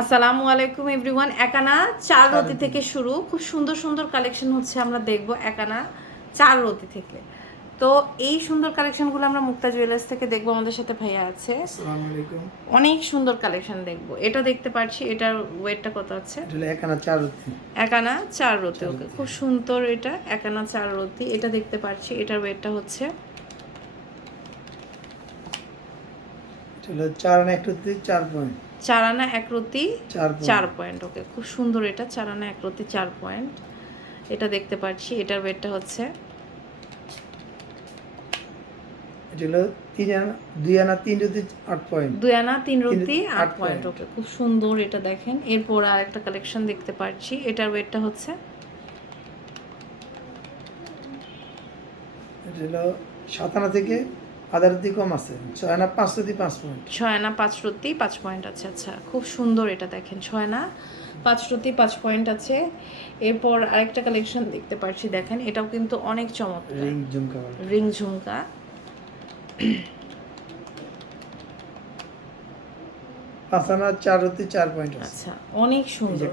আসসালামু আলাইকুম এভরিওয়ান। একানা চার রতি থেকে শুরু। খুব সুন্দর সুন্দর কালেকশন হচ্ছে আমরা দেখব একানা চার রতি থেকে। তো এই সুন্দর কালেকশনগুলো আমরা মুক্তা জুয়েলার্স থেকে দেখব আমাদের সাথে ভাইয়া আছে। আসসালামু আলাইকুম। অনেক সুন্দর কালেকশন দেখব। এটা দেখতে পাচ্ছি এটার ওয়েটটা কত আছে? এটা একানা চার রুটি একানা চার রতি ওকে। খুব সুন্দর এটা একানা চার রতি। এটা দেখতে পাচ্ছি এটার ওয়েটটা হচ্ছে। চার আনা এক রুটি চার পয়েন্ট। চার আনা এক রতি চার পয়েন্ট ওকে খুব সুন্দর এটা চার আনা এক চার পয়েন্ট এটা দেখতে পাচ্ছি এটার ওয়েটটা হচ্ছে খুব সুন্দর এটা দেখেন। এরপর আর একটা কালেকশন দেখতে পাচ্ছি এটার ওয়েটটা হচ্ছে এটা হলো সাত আনা থেকে কম আছে। ছয় আনা পাঁচ পাঁচ পয়েন্ট ছয় আনা পাঁচ রতি পাঁচ পয়েন্ট আছে আচ্ছা খুব সুন্দর এটা দেখেন ছয় আনা পাঁচ রতি পাঁচ পয়েন্ট আছে। এরপর আরেকটা কালেকশন দেখতে পাচ্ছি দেখেন এটাও কিন্তু অনেক চমৎকার। Ring jhumka ring jhumka. পাঁচ আনা চার চার পয়েন্ট আচ্ছা অনেক সুন্দর।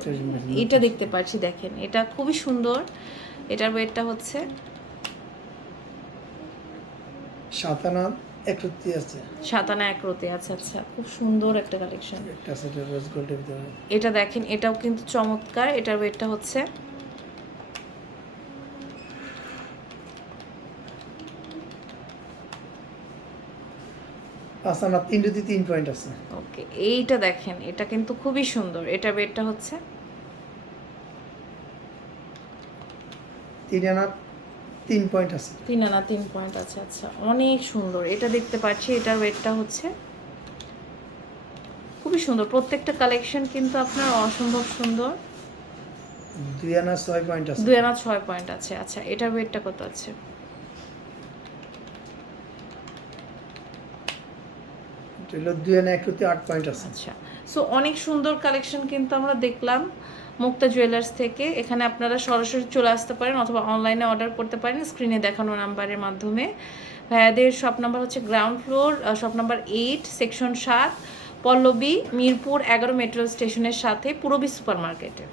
এটা দেখতে পাচ্ছি দেখেন এটা খুবই সুন্দর। এটার ওয়েটটা হচ্ছে সাত আনা এক রুটি আছে। সাতানা এক রতি আচ্ছা আচ্ছা। খুব সুন্দর একটা কালেকশন একটা আছে এটা রোজ গোল্ডের ভিতরে। এটা দেখেন এটাও কিন্তু চমৎকার। এটার ওয়েটটা হচ্ছে পাঁচ আনা তিন পয়েন্ট আছে। ওকে এইটা দেখেন এটা কিন্তু খুবই সুন্দর। এটার ওয়েটটা হচ্ছে তিন আনা তিন পয়েন্ট আছে। তিন আনা তিন পয়েন্ট আছে আচ্ছা। অনেক সুন্দর। এটা দেখতে পাচ্ছি এটার ওয়েটটা হচ্ছে। খুবই সুন্দর। প্রত্যেকটা কালেকশন কিন্তু আপনার অসম্ভব সুন্দর। দুই আনা ছয় পয়েন্ট আছে। দুই আনা ছয় পয়েন্ট আছে। আচ্ছা এটার ওয়েটটা কত আছে? দুই আনা এক আট পয়েন্ট আছে। আচ্ছা। সো অনেক সুন্দর কালেকশন কিন্তু আমরা দেখলাম। মুক্তা জুয়েলার্স থেকে। এখানে আপনারা সরাসরি চলে আসতে পারেন অথবা অনলাইনে অর্ডার করতে পারেন স্ক্রিনে দেখানো নাম্বারের মাধ্যমে। ভাইয়াদের শপ নাম্বার হচ্ছে ground floor shop number eight section সাত, পল্লবী, মিরপুর, এগারো মেট্রো স্টেশনের সাথে পুরবী সুপার মার্কেটে